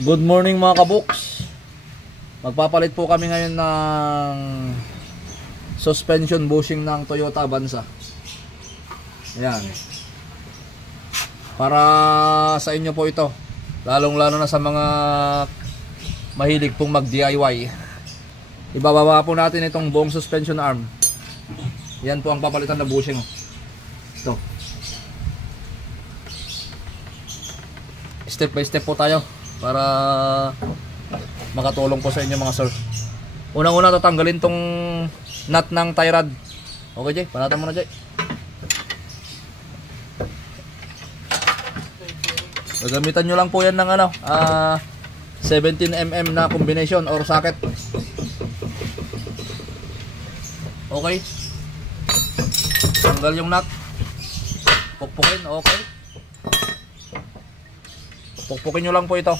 Good morning mga kabuks. Magpapalit po kami ngayon ng suspension bushing ng Toyota Avanza. Ayan. Para sa inyo po ito, lalong-lalo na sa mga mahilig pong mag-DIY. Ibababa po natin itong buong suspension arm. Yan po ang papalitan na bushing. Ito. Step by step po tayo para makatulong po sa inyo mga sir. Unang-una tatanggalin tong nut ng tie rod. Okay Jay, panatan mo na Jay. Gagamitan nyo lang po yan ng 17mm na combination or socket. Okay. Tanggal yung nut. Pukpukin, okay. Pukpukin nyo lang po ito.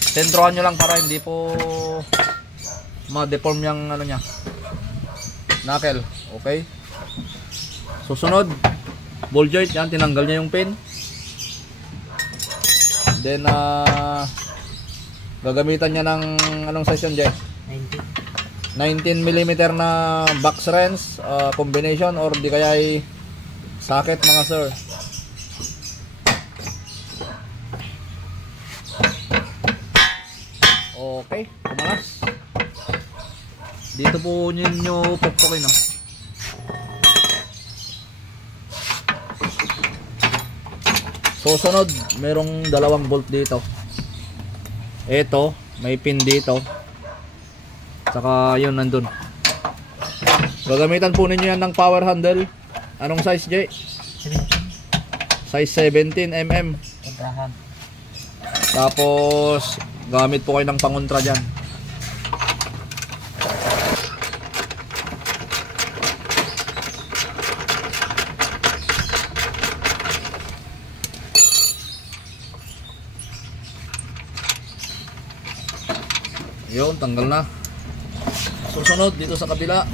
Sentrohan nyo lang para hindi po ma-deform yung niya, knuckle. Okay. Susunod, ball joint yan, tinanggal niya yung pin. Then gagamitan niya ng anong size yun, Jay? 19mm na box wrench combination or di kaya ay socket mga sir. Okay, kumalas. Dito po ninyo pukpukin Susunod, merong dalawang bolt dito. Ito, may pin dito. Saka yun nandun. Gagamitan po ninyo yan ng power handle. Anong size, Jay? 17. Size 17mm. Tapos gamit po kayo ng pangontra dyan. Yun, tanggal na. Susunod dito sa kabila.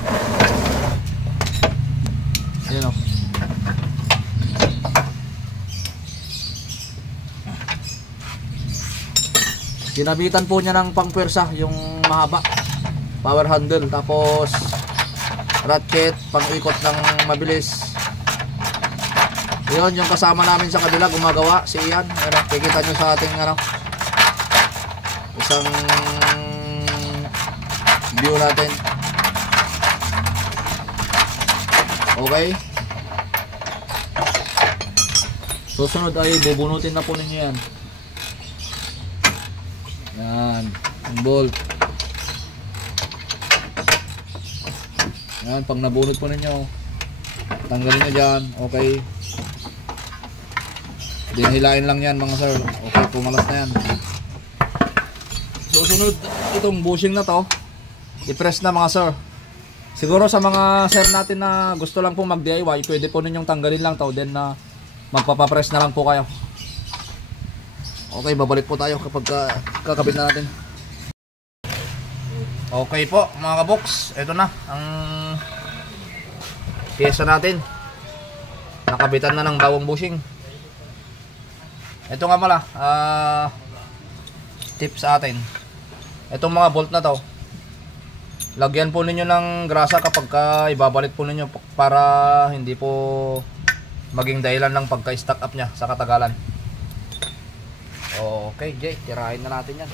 Ayan o. Ginabitan po niya ng pangpwersa yung mahaba power handle, tapos ratchet pang-ikot ng mabilis. Yun yung kasama namin sa kabila gumagawa, si Ian. Kikita nyo sa ating isang view natin. Okay. Susunod ay bubunutin na po ninyo yan. Yan, ang bolt. Yan, pag nabunot po ninyo, tanggalin nyo dyan. Okay. Dinihilain lang yan mga sir. Okay, pumalas na yan. Susunod, itong bushing na to, i-press na mga sir. Siguro sa mga sir natin na gusto lang pong mag-DIY, pwede po ninyong tanggalin lang to, then magpapapress na lang po kayo. Okay, babalik po tayo kapag kakabit na natin. Okay po mga kaboks, ito na ang pyesa natin. Nakabitan na ng bawang bushing. Ito nga pala, tip sa atin. Itong mga bolt na to, lagyan po ninyo ng grasa kapag ibabalik po ninyo para hindi po maging dahilan ng pagka-stack up nya sa katagalan. Okay, Jay, tirahin na natin yan.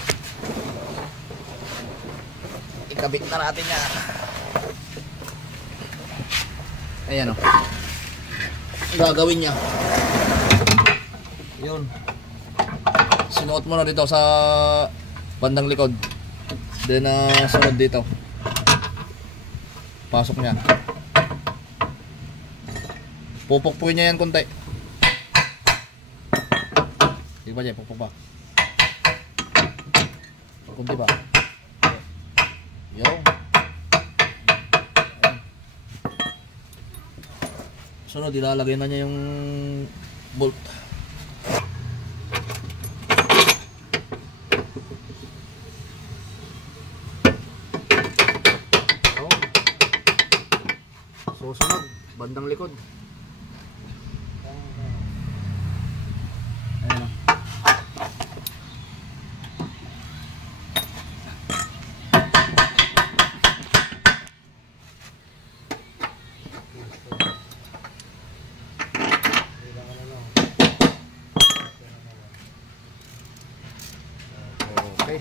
Ikabit na natin yan. Ayan o. Gagawin niya. Yun. Sinuot mo na dito sa bandang likod. Then sunod dito. Pasok niya. Pupukpukin niya yan konti. Di ba Jay? Pukpuk ba? Kunti ba? Yo. Sunod, ilalagay na niya yung bolt. Susunod, bandang likod. Ayan. Okay.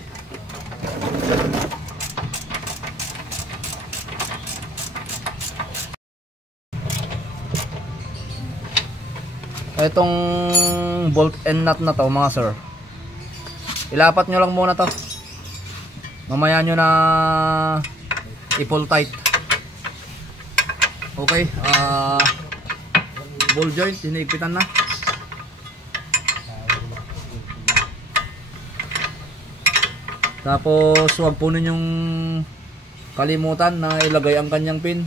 Itong bolt and nut na to mga sir, ilapat nyo lang muna to, mamaya nyo na i-pull tight. Okay, ball joint hinigpitan na. Tapos huwag po ninyong kalimutan na ilagay ang kanyang pin.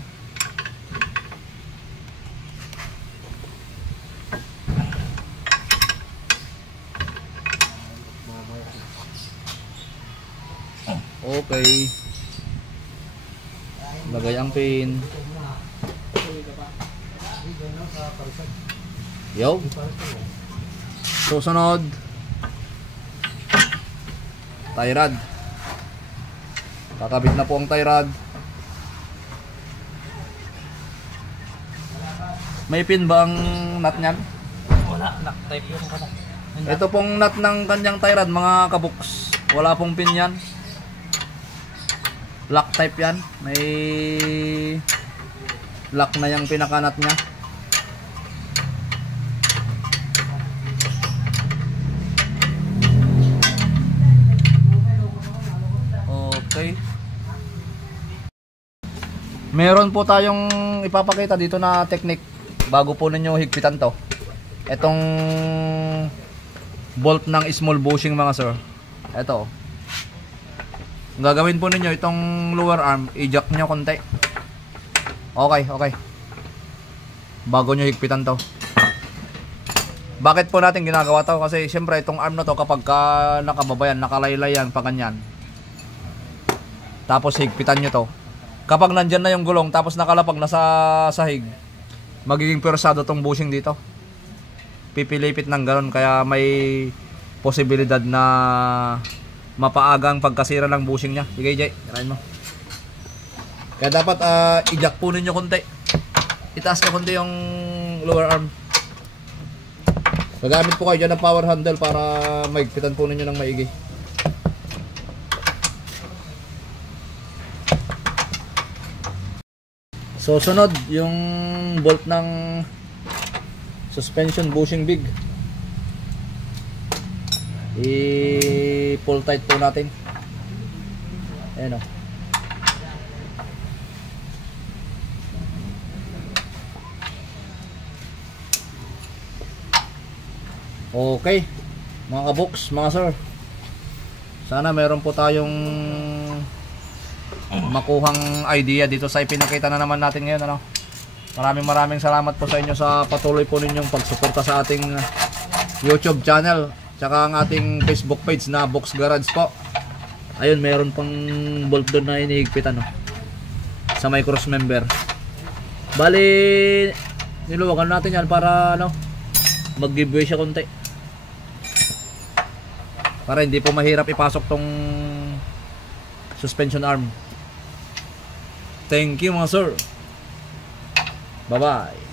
Okay. Lagay ang pin. Yo. Susunod, tie rod. Kakabit na po ang tie rod. May pin ba ang nut niyan? Wala, lock-type yung kana. Ito pong nut ng kanyang tie rod mga kabuks. Wala pong pin yan. Lock type yan. May lock na yung pinakanat niya. Okay. Meron po tayong ipapakita dito na technique bago po ninyo higpitan to. Etong bolt ng small bushing mga sir. Ito. Ang gagawin po ninyo, itong lower arm, i-jack nyo konti. Okay, okay. Bago nyo higpitan to. Bakit po natin ginagawa to? Kasi syempre itong arm na to kapag nakababayan, nakalaylay yan, pa ganyan. Tapos higpitan nyo to. Kapag nandyan na yung gulong, tapos nakalapag na sa sahig, magiging persado tong bushing dito. Pipilipit ng galon, kaya may posibilidad na mapaagang pagkasira ng bushing niya. Sige Jay, tirahin mo. Kaya dapat i-jack po ninyo konti. Itaas na konti yung lower arm. Gagamit po kayo dyan ng power handle para maigpitan po ninyo ng maigi. So sunod yung bolt ng suspension bushing big. I-pull tight po natin. Ayan o. Okay, mga kaboks, mga sir, sana meron po tayong makuhang idea dito sa ipinakita na naman natin ngayon, ano? Maraming salamat po sa inyo sa patuloy po ninyong pagsuporta sa ating YouTube channel, tsaka ang ating Facebook page na Box Garage po. Ayun, meron pang bolt doon na inihigpitan, no? Sa may cross member. Bali, niluwagan natin yan para ano, mag-giveaway siya konti, para hindi po mahirap ipasok tong suspension arm. Thank you mga sir. Bye bye.